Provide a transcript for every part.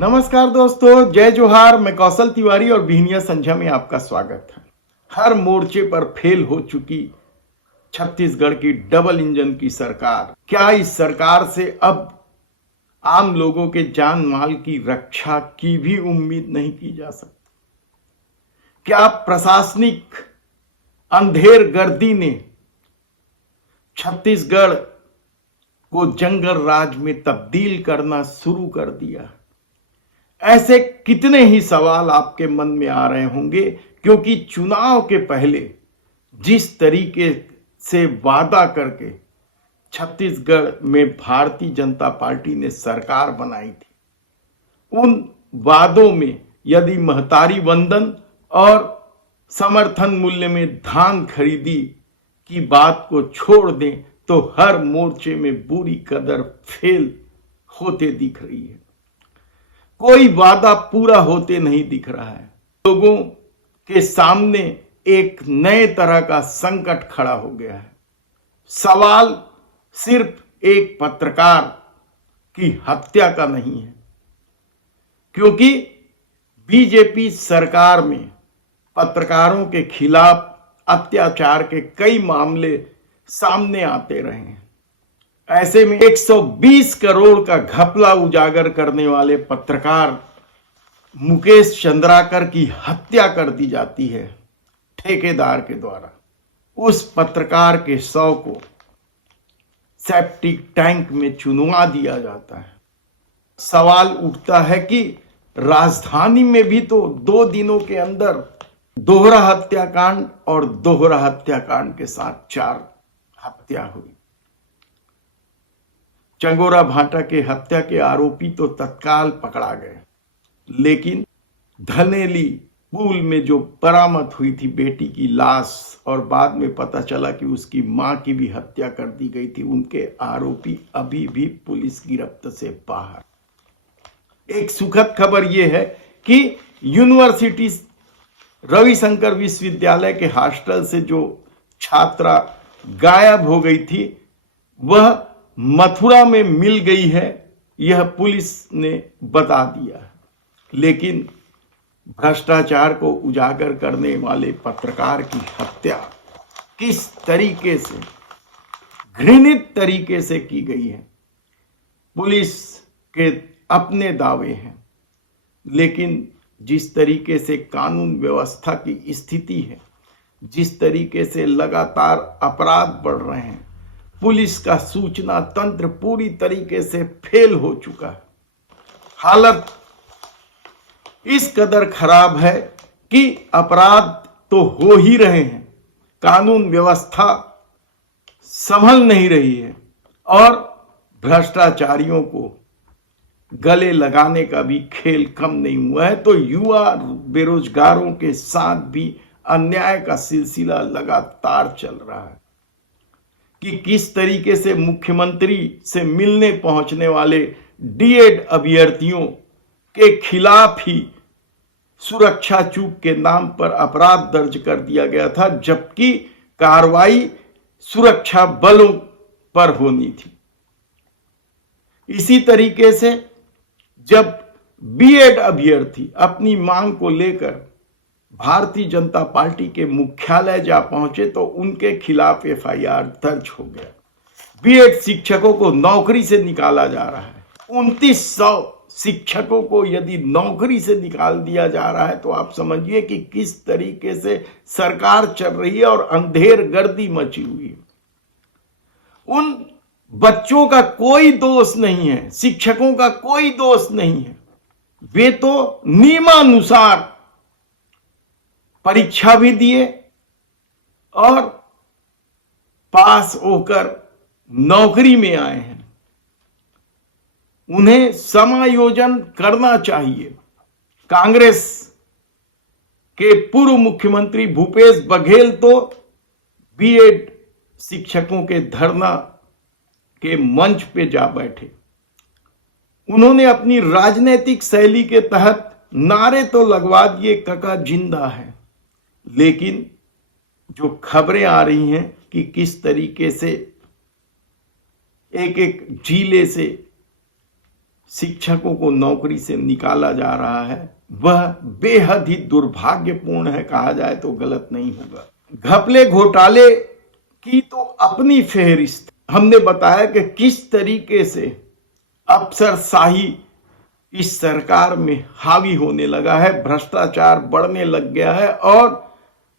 नमस्कार दोस्तों, जय जोहार। मैं कौशल तिवारी और बिहनिया संझा में आपका स्वागत है। हर मोर्चे पर फेल हो चुकी छत्तीसगढ़ की डबल इंजन की सरकार, क्या इस सरकार से अब आम लोगों के जान माल की रक्षा की भी उम्मीद नहीं की जा सकती? क्या प्रशासनिक अंधेर गर्दी ने छत्तीसगढ़ को जंगल राज में तब्दील करना शुरू कर दिया? ऐसे कितने ही सवाल आपके मन में आ रहे होंगे, क्योंकि चुनाव के पहले जिस तरीके से वादा करके छत्तीसगढ़ में भारतीय जनता पार्टी ने सरकार बनाई थी, उन वादों में यदि महतारी वंदन और समर्थन मूल्य में धान खरीदी की बात को छोड़ दें तो हर मोर्चे में बुरी कदर फेल होते दिख रही है। कोई वादा पूरा होते नहीं दिख रहा है। लोगों के सामने एक नए तरह का संकट खड़ा हो गया है। सवाल सिर्फ एक पत्रकार की हत्या का नहीं है, क्योंकि बीजेपी सरकार में पत्रकारों के खिलाफ अत्याचार के कई मामले सामने आते रहे हैं। ऐसे में 120 करोड़ का घपला उजागर करने वाले पत्रकार मुकेश चंद्राकर की हत्या कर दी जाती है ठेकेदार के द्वारा। उस पत्रकार के शव को सेप्टिक टैंक में चुनवा दिया जाता है। सवाल उठता है कि राजधानी में भी तो 2 दिनों के अंदर दोहरा हत्याकांड और दोहरा हत्याकांड के साथ 4 हत्या हुई। चंगोरा भाटा के हत्या के आरोपी तो तत्काल पकड़ा गए, लेकिन धनेली पुल में जो बरामद हुई थी बेटी की लाश और बाद में पता चला कि उसकी मां की भी हत्या कर दी गई थी, उनके आरोपी अभी भी पुलिस गिरफ्त से बाहर। एक सुखद खबर यह है कि यूनिवर्सिटी रविशंकर विश्वविद्यालय के हॉस्टल से जो छात्रा गायब हो गई थी वह मथुरा में मिल गई है, यह पुलिस ने बता दिया है। लेकिन भ्रष्टाचार को उजागर करने वाले पत्रकार की हत्या किस तरीके से, घृणित तरीके से की गई है, पुलिस के अपने दावे हैं। लेकिन जिस तरीके से कानून व्यवस्था की स्थिति है, जिस तरीके से लगातार अपराध बढ़ रहे हैं, पुलिस का सूचना तंत्र पूरी तरीके से फेल हो चुका है। हालत इस कदर खराब है कि अपराध तो हो ही रहे हैं, कानून व्यवस्था संभल नहीं रही है और भ्रष्टाचारियों को गले लगाने का भी खेल कम नहीं हुआ है। तो युवा बेरोजगारों के साथ भी अन्याय का सिलसिला लगातार चल रहा है कि किस तरीके से मुख्यमंत्री से मिलने पहुंचने वाले डीएड अभ्यर्थियों के खिलाफ ही सुरक्षा चूक के नाम पर अपराध दर्ज कर दिया गया था, जबकि कार्रवाई सुरक्षा बलों पर होनी थी। इसी तरीके से जब बीएड अभ्यर्थी अपनी मांग को लेकर भारतीय जनता पार्टी के मुख्यालय जा पहुंचे तो उनके खिलाफ एफआईआर दर्ज हो गया। बीएड शिक्षकों को नौकरी से निकाला जा रहा है। 2900 शिक्षकों को यदि नौकरी से निकाल दिया जा रहा है तो आप समझिए कि किस तरीके से सरकार चल रही है और अंधेर गर्दी मची हुई है। उन बच्चों का कोई दोष नहीं है, शिक्षकों का कोई दोष नहीं है। वे तो नियमानुसार परीक्षा भी दिए और पास होकर नौकरी में आए हैं। उन्हें समायोजन करना चाहिए। कांग्रेस के पूर्व मुख्यमंत्री भूपेश बघेल तो बीएड शिक्षकों के धरना के मंच पे जा बैठे। उन्होंने अपनी राजनीतिक शैली के तहत नारे तो लगवा दिए, कका जिंदा है, लेकिन जो खबरें आ रही हैं कि किस तरीके से एक एक जिले से शिक्षकों को नौकरी से निकाला जा रहा है, वह बेहद ही दुर्भाग्यपूर्ण है, कहा जाए तो गलत नहीं होगा। घपले घोटाले की तो अपनी फेहरिस्त, हमने बताया कि किस तरीके से अफसरशाही इस सरकार में हावी होने लगा है, भ्रष्टाचार बढ़ने लग गया है और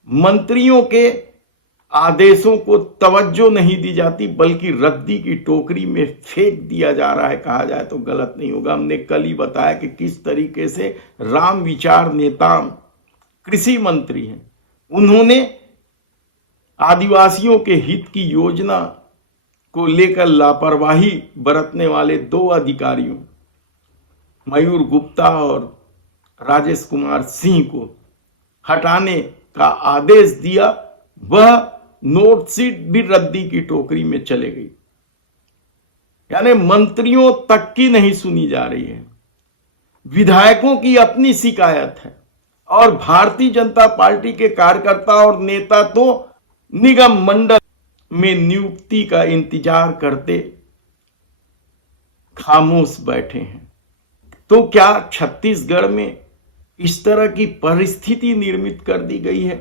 मंत्रियों के आदेशों को तवज्जो नहीं दी जाती बल्कि रद्दी की टोकरी में फेंक दिया जा रहा है, कहा जाए तो गलत नहीं होगा। हमने कल ही बताया कि किस तरीके से राम विचार नेता कृषि मंत्री हैं, उन्होंने आदिवासियों के हित की योजना को लेकर लापरवाही बरतने वाले 2 अधिकारियों मयूर गुप्ता और राजेश कुमार सिंह को हटाने का आदेश दिया, वह नोट शीट भी रद्दी की टोकरी में चले गई। यानी मंत्रियों तक की नहीं सुनी जा रही है, विधायकों की अपनी शिकायत है और भारतीय जनता पार्टी के कार्यकर्ता और नेता तो निगम मंडल में नियुक्ति का इंतजार करते खामोश बैठे हैं। तो क्या छत्तीसगढ़ में इस तरह की परिस्थिति निर्मित कर दी गई है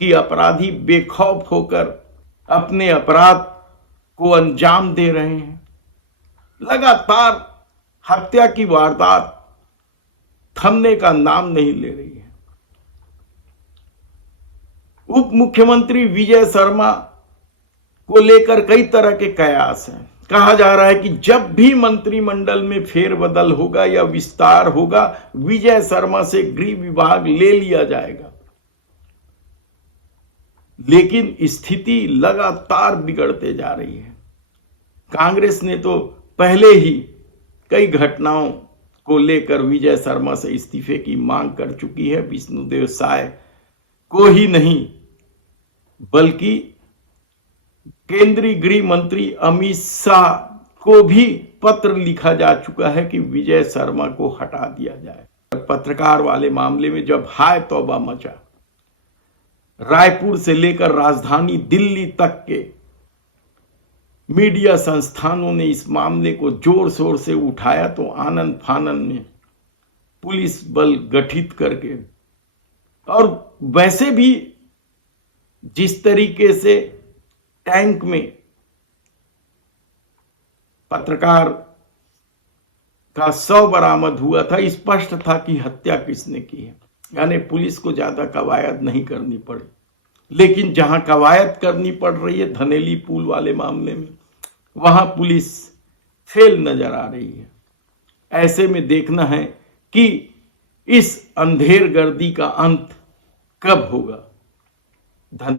कि अपराधी बेखौफ होकर अपने अपराध को अंजाम दे रहे हैं? लगातार हत्या की वारदात थमने का नाम नहीं ले रही है। उप मुख्यमंत्री विजय शर्मा को लेकर कई तरह के कयास हैं। कहा जा रहा है कि जब भी मंत्रिमंडल में फेरबदल होगा या विस्तार होगा, विजय शर्मा से गृह विभाग ले लिया जाएगा। लेकिन स्थिति लगातार बिगड़ते जा रही है। कांग्रेस ने तो पहले ही कई घटनाओं को लेकर विजय शर्मा से इस्तीफे की मांग कर चुकी है। विष्णुदेव साय को ही नहीं बल्कि केंद्रीय गृह मंत्री अमित शाह को भी पत्र लिखा जा चुका है कि विजय शर्मा को हटा दिया जाए। पत्रकार वाले मामले में जब हाय तौबा मचा, रायपुर से लेकर राजधानी दिल्ली तक के मीडिया संस्थानों ने इस मामले को जोर शोर से उठाया, तो आनंद फानंद में पुलिस बल गठित करके और वैसे भी जिस तरीके से टैंक में पत्रकार का शव बरामद हुआ था, स्पष्ट था कि हत्या किसने की है। यानी पुलिस को ज्यादा कवायद नहीं करनी पड़ी। लेकिन जहां कवायद करनी पड़ रही है धनेली पुल वाले मामले में, वहां पुलिस फेल नजर आ रही है। ऐसे में देखना है कि इस अंधेर गर्दी का अंत कब होगा।